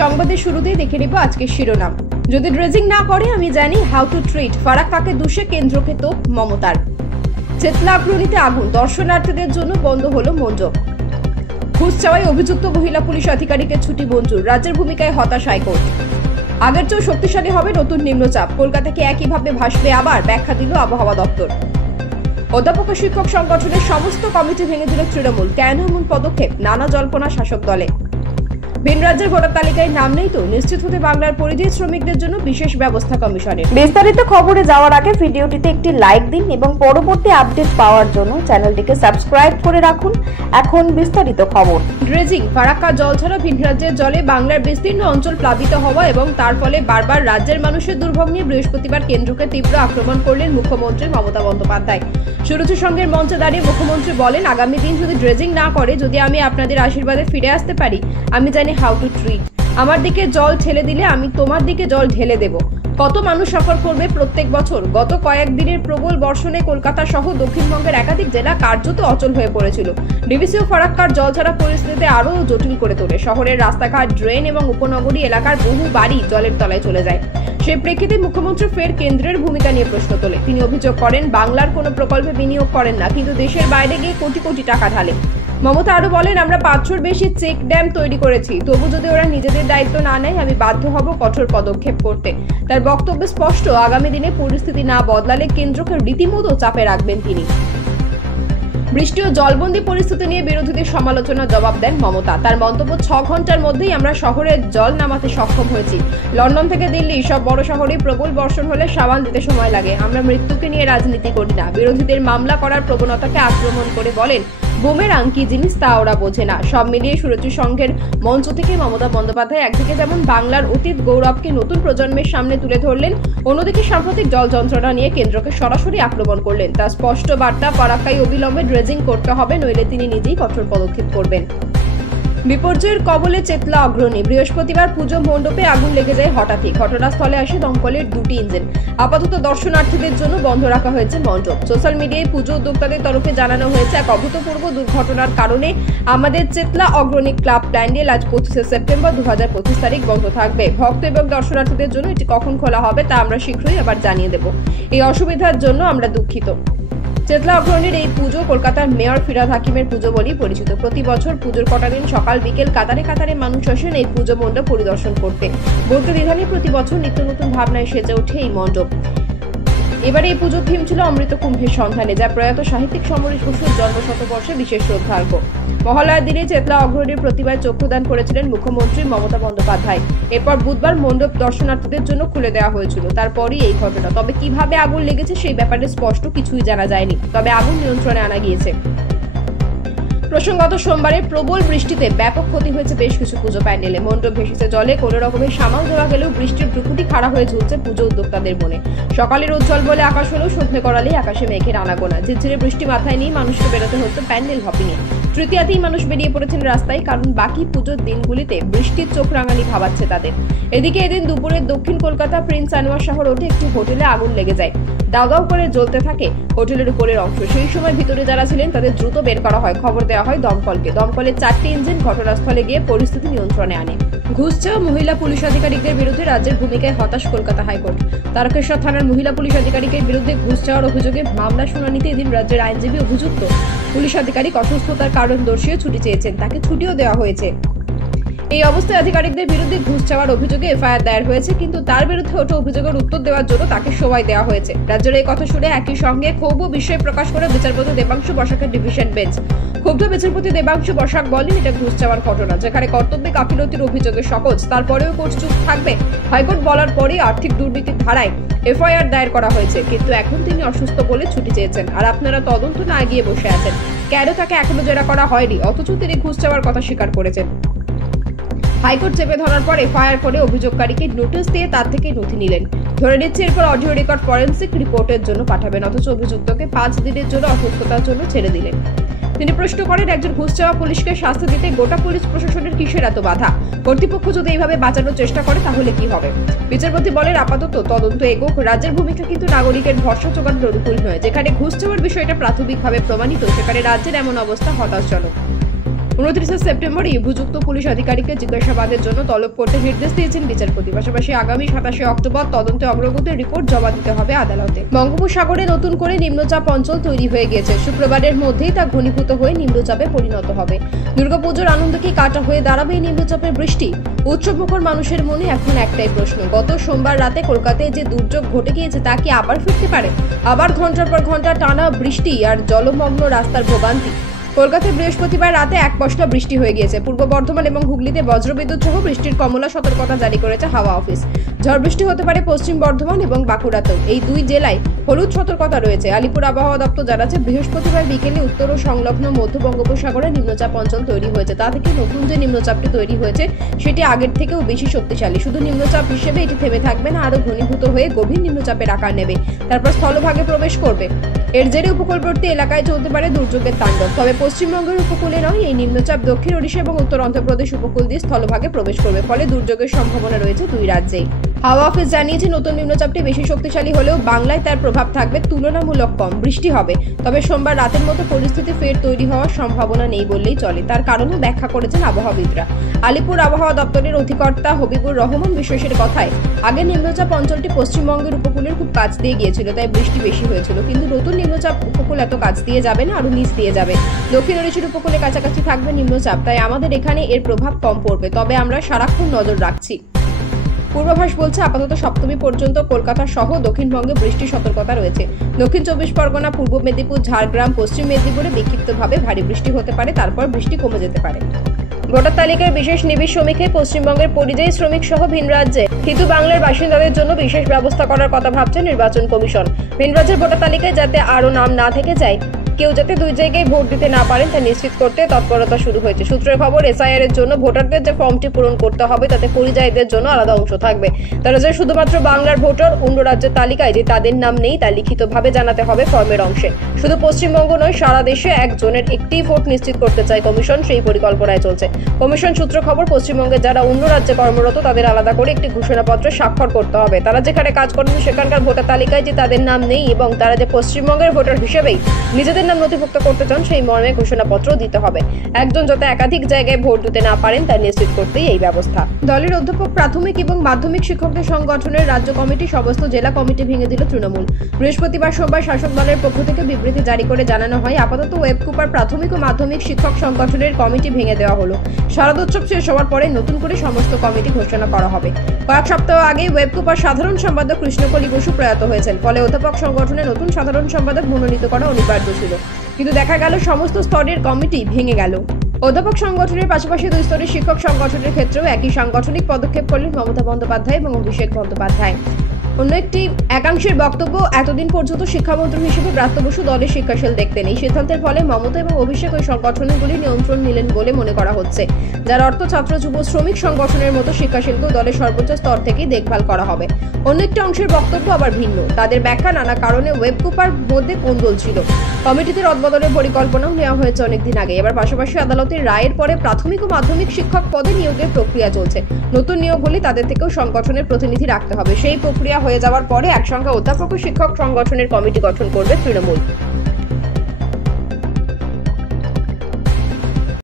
সংবাদের শুরুতেই দেখে নেব আজকের শিরোনাম। যদি ড্রেজিং না করে আমি জানি হাউ টু ট্রিট, ফারাক্কাকে দুষে কেন্দ্রকে তোপ মমতার। চেতলা আগ্রণীতে আগুন, দর্শনার্থীদের জন্য বন্ধ হলো মণ্ডপ। ঘুষ চাওয়ায় অভিযুক্ত মহিলা পুলিশ আধিকারিকের ছুটি মঞ্জুর, রাজ্যের ভূমিকায় হতাশ হাইকোর্ট। আগের চেয়েও শক্তিশালী হবে নতুন নিম্নচাপ, কলকাতাকে একইভাবে ভাসবে আবার, ব্যাখ্যা দিল আবহাওয়া দপ্তর। অধ্যাপক ও শিক্ষক সংগঠনের সমস্ত কমিটি ভেঙে দিল তৃণমূল, কেন এমন পদক্ষেপ? নানা জল্পনা শাসক দলে। ভিন রাজ্যের ভোটার তালিকায় নাম নেই তো, নিশ্চিত হতে বাংলার পরিযায়ী শ্রমিকদের জন্য বিশেষ ব্যবস্থা কমিশনের। বিস্তারিত খবরে যাওয়ার আগে ভিডিওটিতে একটি লাইক দিন এবং পরবর্তী আপডেট পাওয়ার জন্য চ্যানেলটিকে সাবস্ক্রাইব করে রাখুন। এখন বিস্তারিত খবর। ড্রেজিং, ফারাক্কা জল ছাড়া ভিন রাজ্যের জলে বাংলার বিস্তীর্ণ অঞ্চল প্লাবিত হওয়া এবং তার ফলে বারবার রাজ্যের মানুষের দুর্ভোগ নিয়ে বৃহস্পতিবার কেন্দ্রকে তীব্র আক্রমণ করলেন মুখ্যমন্ত্রী মমতা বন্দ্যোপাধ্যায়। সুরুচি সংঘের মঞ্চে দাঁড়িয়ে মুখ্যমন্ত্রী বলেন, আগামী দিন যদি ড্রেজিং না করে, যদি আমি আপনাদের আশীর্বাদে ফিরে আসতে পারি, আমি জানি হাউ টু ট্রিট। আমার দিকে জল ঠেলে দিলে আমি তোমার দিকে জল ঢেলে দেব। কত মানুষ সফর করবে প্রত্যেক বছর? গত কয়েকদিনের প্রবল বর্ষণে কলকাতা সহ দক্ষিণবঙ্গের একাধিক জেলা কার্যত অচল হয়ে পড়েছিল। ডিভিসি ও ফারাক্কার জল ছাড়া পরিস্থিতি আরও জটিল করে তোলে। শহরের রাস্তাঘাট, ড্রেন এবং উপনগরী এলাকার বহু বাড়ি জলের তলায় চলে যায়। সেই প্রেক্ষিতে মুখ্যমন্ত্রী ফের কেন্দ্রের ভূমিকা নিয়ে প্রশ্ন তোলে। তিনি অভিযোগ করেন, বাংলার কোনো প্রকল্পে বিনিয়োগ করেন না, কিন্তু দেশের বাইরে গিয়ে কোটি কোটি টাকা ঢালে। মমতা আরো বলেন, আমরা 500-র বেশি চেক ড্যাম তৈরি করেছি, তবু যদি ওরা নিজেদের দায়িত্ব না নেয়, আমি বাধ্য হব কঠোর পদক্ষেপ করতে। তার বক্তব্য স্পষ্ট, আগামী দিনে পরিস্থিতি না বদলালে কেন্দ্রকে রীতিমতো চাপে রাখবেন তিনি। বৃষ্টি ও জলবন্দি পরিস্থিতি নিয়ে বিরোধীদের সমালোচনার জবাব দেন মমতা। তার মন্তব্য, 6 ঘন্টার মধ্যেই আমরা শহরে জল নামাতে সক্ষম হয়েছি। লন্ডন থেকে দিল্লি সব বড় শহরে প্রবল বর্ষণ হলে সামাল দিতে সময় লাগে। আমরা মৃত্যুকে নিয়ে রাজনীতি করি না। বিরোধীদের মামলা করার প্রবণতাকে আক্রমণ করে বলেন, বুমেরাং কি জিনিস তা ওরা বোঝে না। সব মিলিয়ে সুরুচি সংঘের মঞ্চ থেকে মমতা বন্দ্যোপাধ্যায় একদিকে যেমন বাংলার অতীত গৌরবকে নতুন প্রজন্মের সামনে তুলে ধরলেন, অন্যদিকে সাম্প্রতিক জল যন্ত্রণা নিয়ে কেন্দ্রকে সরাসরি আক্রমণ করলেন। তার স্পষ্ট বার্তা, ফারাক্কায় অবিলম্বে ড্রেজিং করতে হবে, নইলে তিনি নিজেই কঠোর পদক্ষেপ করবেন। বিপর্যয়ের কবলে চেতলা অগ্রণী, বৃহস্পতিবার পুজো মণ্ডপে আগুন লেগে যায় হঠাৎই। ঘটনাস্থলে আসে দমকলের 2টি ইঞ্জিন। আপাতত দর্শনার্থীদের জন্য বন্ধ রাখা হয়েছে মণ্ডপ। সোশ্যাল মিডিয়ায় পুজো উদ্যোক্তাদের তরফে জানানো হয়েছে, এক অভূতপূর্ব দুর্ঘটনার কারণে আমাদের চেতলা অগ্রণী ক্লাব প্যান্ডেল আজ 25শে সেপ্টেম্বর 2025 তারিখ বন্ধ থাকবে। ভক্ত এবং দর্শনার্থীদের জন্য এটি কখন খোলা হবে তা আমরা শীঘ্রই আবার জানিয়ে দেব। এই অসুবিধার জন্য আমরা দুঃখিত। চেতলা অগ্রণীর এই পুজো কলকাতার মেয়র ফিরহাদ হাকিমের পুজো বলেই পরিচিত। প্রতি বছর পুজোর কটা দিন সকাল বিকেল কাতারে কাতারে মানুষ আসেন এই পুজো মণ্ডপ পরিদর্শন করতে। বলতে দ্বিধানে প্রতি বছর নিত্য নতুন ভাবনায় সেজে ওঠে এই মণ্ডপ। এবারে এই পুজোর থিম ছিল অমৃত কুম্ভের সন্ধানে, যা প্রয়াত সাহিত্যিক সমরেশ বসুর জন্মশতবর্ষে বিশেষ শ্রদ্ধার্ঘ। মহালয়ার দিনে চেতলা অগ্রণীর প্রতিবায় চক্ষুদান করেছিলেন মুখ্যমন্ত্রী মমতা বন্দ্যোপাধ্যায়। এরপর বুধবার মণ্ডপ দর্শনার্থীদের জন্য খুলে দেওয়া হয়েছিল। তারপরই এই ঘটনা। তবে কিভাবে আগুন লেগেছে সেই ব্যাপারে স্পষ্ট কিছুই জানা যায়নি, তবে আগুন নিয়ন্ত্রণে আনা গিয়েছে। প্রসঙ্গত সোমবারে প্রবল বৃষ্টিতে ব্যাপক ক্ষতি হয়েছে বেশ কিছু পুজো প্যান্ডেলে। মণ্ডপ ভেসেছে জলে, কোনো রকমের সামাল দেওয়া গেলেও বৃষ্টির ভ্রুকুটি খাড়া হয়ে ঝুলছে পুজো উদ্যোক্তাদের মনে। সকালের উজ্জ্বল বলে আকাশ হলেও সন্ধ্যে করালেই আকাশে মেঘের আনাগোনা। ঝিরঝিরে বৃষ্টি মাথায় নিয়ে মানুষকে বেরোতে হচ্ছে প্যান্ডেল হপিংয়ে। তৃতীয়াতেই মানুষ বেরিয়ে পড়েছেন রাস্তায়, কারণ বাকি পুজোর দিনগুলিতে বৃষ্টির চোখ রাঙানি ভাবাচ্ছে তাদের। এদিকে এদিন দুপুরে দক্ষিণ কলকাতা প্রিন্স আনোয়ার শহর রোডে একটি হোটেলে আগুন লেগে যায়। দাউ দাউ করে জ্বলতে থাকে হোটেলের উপরের অংশ। সেই সময় ভিতরে যারা ছিলেন তাদের দ্রুত বের করা হয়। খবর দেওয়া হয় দমকলকে। দমকলের 4টি ইঞ্জিন ঘটনাস্থলে গিয়ে পরিস্থিতি নিয়ন্ত্রণে আনে। ঘুষ চাওয়া মহিলা পুলিশ আধিকারিকদের বিরুদ্ধে রাজ্যের ভূমিকায় হতাশ কলকাতা হাইকোর্ট। তারকেশ্বর থানার মহিলা পুলিশ আধিকারিকের বিরুদ্ধে ঘুষ চাওয়ার অভিযোগে মামলা শুনানিতে এদিন রাজ্যের আইনজীবী অভিযুক্ত পুলিশ আধিকারিক অসুস্থতার কারণ দর্শিয়ে ছুটি চেয়েছেন। তাকে ছুটিও দেওয়া হয়েছে। এই অবস্থায় আধিকারিকদের বিরুদ্ধে ঘুষ চাওয়ার অভিযোগে এফআইআর দায়ের হয়েছে, কিন্তু তার বিরুদ্ধে ওঠা অভিযোগের উত্তর দেওয়ার জন্য তাকে সময় দেওয়া হয়েছে। রাজ্যের এই কথা শুনে একই সঙ্গে ক্ষোভ ও বিস্ময় প্রকাশ করে বিচারপতি দেবাংশু বসাকের ডিভিশন বেঞ্চ। ক্ষুব্ধ বিচারপতি দেবাংশু বসাক বলেন, এটা ঘুষ চাওয়ার ঘটনা, যেখানে কর্তব্যে গাফিলতির অভিযোগে সহজ, তারপরেও কোর্ট চুপ থাকবে। হাইকোর্ট বলার পরেই আর্থিক দুর্নীতির ধারায় এফআইআর দায়ের করা হয়েছে, কিন্তু এখন তিনি অসুস্থ বলে ছুটি চেয়েছেন। আর আপনারা তদন্ত না এগিয়ে বসে আছেন। কেন তাকে এখনো জেরা করা হয়নি, অথচ তিনি ঘুষ চাওয়ার কথা স্বীকার করেছেন। হাইকোর্ট চেপে ধরার পর এফআইআর করে অভিযোগকারীকে নোটিশ দিয়ে তার থেকে নথি নিলেন। ধরে নিচ্ছে এরপর অডিও রেকর্ড ফরেন্সিক রিপোর্টের জন্য পাঠাবেন, অথচ অভিযুক্তকে 5 দিনের জন্য অসুস্থতার জন্য ছেড়ে দিলেন। তিনি প্রশ্ন করেন, একজন ঘুষ চাওয়া পুলিশকে শাস্তি দিতে গোটা পুলিশ প্রশাসনের কিসের এত বাধা? কর্তৃপক্ষ যদি এইভাবে বাঁচানোর চেষ্টা করে তাহলে কি হবে? বিচারপতি বলেন, আপাতত তদন্ত এগোক। রাজ্যের ভূমিকা কিন্তু নাগরিকের ভরসা জোগানোর অনুকূল নয়। যেখানে ঘুষ চাওয়ার বিষয়টা প্রাথমিকভাবে প্রমাণিত, সেখানে রাজ্যের এমন অবস্থা হতাশজনক। 29 সেপ্টেম্বর এই অভিযুক্ত পুলিশ আধিকারিককে জিজ্ঞাসাবাদের জন্য তলব করতে নির্দেশ দিয়েছেন বিচারপতি। পাশাপাশি আগামী 27 অক্টোবর তদন্তে অগ্রগতির রিপোর্ট জমা দিতে হবে আদালতে। বঙ্গোপসাগরে নতুন করে নিম্নচাপ অঞ্চল তৈরি হয়ে গিয়েছে। শুক্রবারের মধ্যেই তা ঘনীভূত হয়ে নিম্নচাপে পরিণত হবে। দুর্গাপুজোর আনন্দকে কাটা হয়ে দাঁড়াবে এই নিম্নচাপের বৃষ্টি। উৎসবমুখর মানুষের মনে এখন একটাই প্রশ্ন, গত সোমবার রাতে কলকাতায় যে দুর্যোগ ঘটে গিয়েছে তা কি আবার ফিরতে পারে? আবার ঘন্টার পর ঘন্টা টানা বৃষ্টি আর জলমগ্ন রাস্তার ভোগান্তি। কলকাতায় বৃহস্পতিবার রাতে এক পশলা বৃষ্টি হয়ে গিয়েছে। পূর্ব বর্ধমান এবং হুগলিতে বজ্রবিদ্যুৎ সহ বৃষ্টির কমলা সতর্কতা জারি করেছে হাওয়া অফিস। ঝড় বৃষ্টি হতে পারে পশ্চিম বর্ধমান এবং বাঁকুড়াতেও। এই দুই জেলায় হলুদ সতর্কতা রয়েছে। আলিপুর আবহাওয়া দপ্তর জানাচ্ছে, বৃহস্পতিবার বিকেলে উত্তর ও সংলগ্ন মধ্য বঙ্গোপসাগরে নিম্নচাপ অঞ্চল তৈরি হয়েছে। তা থেকে নতুন যে নিম্নচাপটি তৈরি হয়েছে সেটি আগের থেকেও বেশি শক্তিশালী। শুধু নিম্নচাপ হিসেবে এটি থেমে থাকবে না, আরও ঘনীভূত হয়ে গভীর নিম্নচাপের আকার নেবে, তারপর স্থলভাগে প্রবেশ করবে। এর জেরে উপকূলবর্তী এলাকায় চলতে পারে দুর্যোগের তাণ্ডব। তবে পশ্চিমবঙ্গের উপকূলে নয়, এই নিম্নচাপ দক্ষিণ ওড়িশা এবং উত্তর অন্ধ্রপ্রদেশ উপকূল দিয়ে স্থলভাগে প্রবেশ করবে। ফলে দুর্যোগের সম্ভাবনা রয়েছে দুই রাজ্যেই। হাওয়া অফিস জানিয়েছে, নতুন নিম্নচাপটি বেশি শক্তিশালী হলেও বাংলায় তার প্রভাব থাকবে তুলনামূলক কম। বৃষ্টি হবে, তবে সোমবার রাতের মতো পরিস্থিতি ফের তৈরি হওয়ার সম্ভাবনা নেই বললেই চলে। তার কারণও ব্যাখ্যা করেছেন আবহাওয়াবিদরা। আলিপুর আবহাওয়া দপ্তরের অধিকর্তা হবিবুর রহমান বিশ্বাসের কথায়, আগে নিম্নচাপ অঞ্চলটি পশ্চিমবঙ্গের উপকূলের খুব কাছ দিয়ে গিয়েছিল, তাই বৃষ্টি বেশি হয়েছিল। কিন্তু নতুন নিম্নচাপ উপকূল এত কাছ দিয়ে যাবে না, আরো নিচ দিয়ে যাবে। দক্ষিণ ওড়িশার উপকূলে কাছাকাছি থাকবে নিম্নচাপ, তাই আমাদের এখানে এর প্রভাব কম পড়বে। তবে আমরা সারাক্ষণ নজর রাখছি। পূর্বাভাস বলছে, আপাতত সপ্তমী পর্যন্ত কলকাতা সহ দক্ষিণবঙ্গে বৃষ্টির সতর্কতা রয়েছে। দক্ষিণ 24 পরগনা, পূর্ব মেদিনীপুর, ঝাড়গ্রাম, পশ্চিম মেদিনীপুরে বিক্ষিপ্তভাবে ভারী বৃষ্টি হতে পারে, তারপর বৃষ্টি কমে যেতে পারে। ভোটার তালিকার বিশেষ নিবিড় সমীক্ষায় পশ্চিমবঙ্গের পরিযায়ী শ্রমিক সহ ভিন রাজ্যে হিন্দু বাংলার বাসিন্দাদের জন্য বিশেষ ব্যবস্থা করার কথা ভাবছে নির্বাচন কমিশন। ভিন রাজ্যের ভোটার তালিকায় যাতে আরও নাম না থেকে যায়, কেউ যাতে দুই জায়গায় ভোট দিতে না পারেন তা নিশ্চিত করতে তৎপরতা শুরু হয়েছে। সূত্রের খবর, এসআইআর এর জন্য ভোটারদের যে ফর্মটি পূরণ করতে হবে তাতে পরিযায়ীদের জন্য আলাদা অংশ থাকবে। তারা যে শুধুমাত্র বাংলার ভোটার, অন্য রাজ্যের তালিকায় যে তাদের নাম নেই তা লিখিতভাবে জানাতে হবে ফর্মের অংশে। শুধু পশ্চিমবঙ্গ নয়, সারা দেশে একজনের একটি ভোট নিশ্চিত করতে চায় কমিশন, সেই পরিকল্পনায় চলছে। কমিশন সূত্র খবর, পশ্চিমবঙ্গে যারা অন্য রাজ্যে কর্মরত তাদের আলাদা করে একটি ঘোষণাপত্রে স্বাক্ষর করতে হবে। তারা যেখানে কাজ করেন সেখানকার ভোটার তালিকায় যে তাদের নাম নেই এবং তারা যে পশ্চিমবঙ্গের ভোটার হিসেবেই নিজেদের নাম নথিভুক্ত করতে চান সেই মর্মে ঘোষণাপত্র দিতে হবে। একজন যাতে একাধিক জায়গায় ভোট দিতে না পারেন তা নিশ্চিত করতেই এই ব্যবস্থা। দলের অধ্যাপক, প্রাথমিক এবং মাধ্যমিক শিক্ষকদের সংগঠনের রাজ্য কমিটি সমস্ত জেলা কমিটি ভেঙে দিল তৃণমূল। বৃহস্পতিবার সোমবার শাসক দলের পক্ষ থেকে বিবৃতি জারি করে জানানো হয়, আপাতত ওয়েবকুপার প্রাথমিক ও মাধ্যমিক শিক্ষক সংগঠনের কমিটি ভেঙে দেওয়া হলো। শারদোৎসব শেষ হওয়ার পরে নতুন করে সমস্ত কমিটি ঘোষণা করা হবে। কয়েক সপ্তাহ আগে ওয়েবকুপার সাধারণ সম্পাদক কৃষ্ণকলি বসু প্রয়াত হয়েছেন। ফলে অধ্যাপক সংগঠনের নতুন সাধারণ সম্পাদক মনোনীত করা অনিবার্য ছিল। কিন্তু দেখা গেল সমস্ত স্তরের কমিটি ভেঙে গেল। অধ্যাপক সংগঠনের পাশাপাশি দুই স্তরের শিক্ষক সংগঠনের ক্ষেত্রেও একই সাংগঠনিক পদক্ষেপ করলেন মমতা বন্দ্যোপাধ্যায় এবং অভিষেক বন্দ্যোপাধ্যায়। অন্য একটি একাংশের বক্তব্য, এতদিন পর্যন্ত শিক্ষামন্ত্রী হিসেবে ব্রাত্য বসু দলের শিক্ষাশীল দেখতেন। এই সিদ্ধান্তের ফলে মমতা এবং অভিষেক ওই সংগঠনগুলি নিয়ন্ত্রণ নিলেন বলে মনে করা হচ্ছে, যার অর্থ ছাত্র যুব শ্রমিক সংগঠনের মতো শিক্ষাশীলকেও দলের সর্বোচ্চ স্তর থেকেই দেখভাল করা হবে। অন্য একটি অংশের বক্তব্য আবার ভিন্ন। তাদের ব্যাখ্যা, নানা কারণে ওয়েবকুপার মধ্যে কোন্দল ছিল। কমিটিতে রদবদলের পরিকল্পনাও নেওয়া হয়েছে অনেকদিন আগে। এবার পাশাপাশি আদালতের রায়ের পরে প্রাথমিক ও মাধ্যমিক শিক্ষক পদে নিয়োগের প্রক্রিয়া চলছে। নতুন নিয়োগ হলে তাদের থেকেও সংগঠনের প্রতিনিধি রাখতে হবে। সেই প্রক্রিয়া হয়ে যাওয়ার পরে একসঙ্গে অধ্যাপক ও শিক্ষক সংগঠনের কমিটি গঠন করবে তৃণমূল।